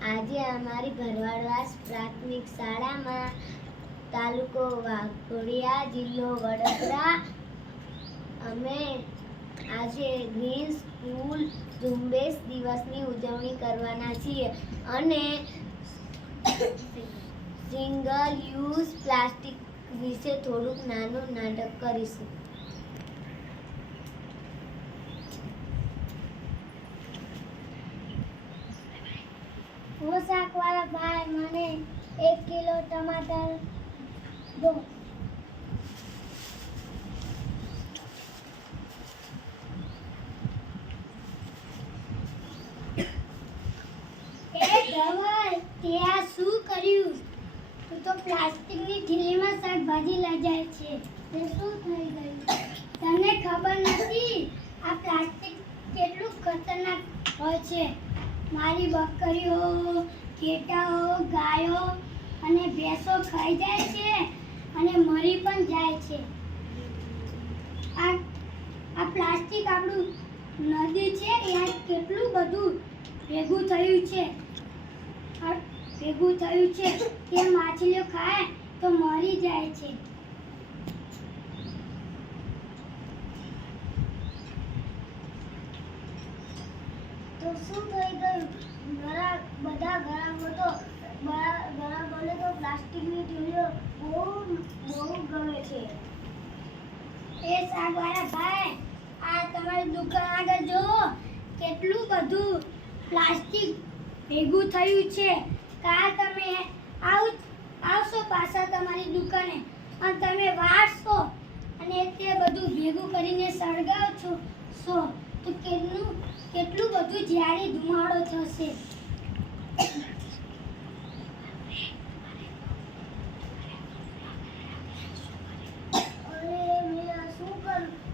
આજે અમારી ભરવાડવાસ પ્રાથમિક શાળામાં તાલુકો વાઘોડિયા જિલ્લો વડોદરા. અમે આજે ગ્રીન સ્કૂલ ઝુંબેશ દિવસની ઉજવણી કરવાના છીએ અને સિંગલ યુઝ પ્લાસ્ટિક વિશે થોડુંક નાનું નાટક કરીશું. શાકવાળા ભાઈ મને એક કિલો ટમાટર દો. એ ધવલ તે આ શું કર્યું? તું તો પ્લાસ્ટિકની થેલીમાં શાકભાજી લઈ છે. શું થઈ ગયું? તને ખબર નથી આ પ્લાસ્ટિક કેટલું ખતરનાક હોય છે? મારી બકરીઓ, ઘેટાઓ, ગાયો અને ભેંસો ખાઈ જાય છે અને મરી પણ જાય છે. આ આ પ્લાસ્ટિક આપણું નદી છે, ત્યાં કેટલું બધું ભેગું થયું છે. ભેગું થયું છે તે માછલીઓ ખાય તો મરી જાય છે. શું થઈ ગયું ઘરા બધા ગ્રાહકો તો ઘણા બોલે તો પ્લાસ્ટિકની થેલીઓ બહુ બહુ ગમે છે. એ શાકવાળા ભાઈ, આ તમારી દુકાન આગળ જુઓ, કેટલું બધું પ્લાસ્ટિક ભેગું થયું છે. કા તમે આવ, આવશો પાછા તમારી દુકાને અને તમે વાળશો અને તે બધું ભેગું કરીને સળગાવશો. છો તો કેટલું કેટલું બધું જ્યારે ધુમાડો થશે.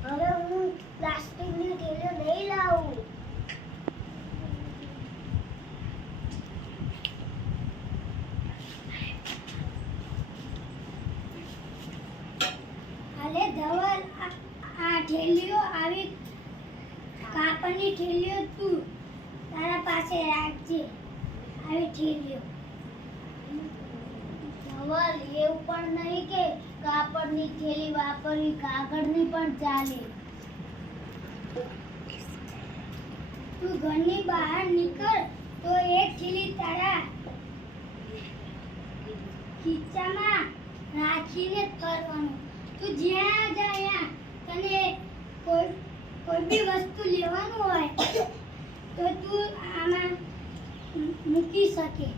હવે હું પ્લાસ્ટિકની થેલીઓ નહીં લાવું. અલે ધવલ, આ થેલીઓ આવી કાપડની થેલીઓ તું. તારા પાસે રાખજે. આવી થેલીઓ ધવલ એવું પણ નહીં કે કાપડની થેલી વાપરવી, કાગળની પણ ચાલે. તું ઘરની બહાર નીકળ, તો એક થેલી તારા ખીચામાં રાખીને ફરવાનું. તું જ્યાં જાય તને કોઈ કોઈ બી લેવાનું હોય તો તું આમાં મૂકી શકે.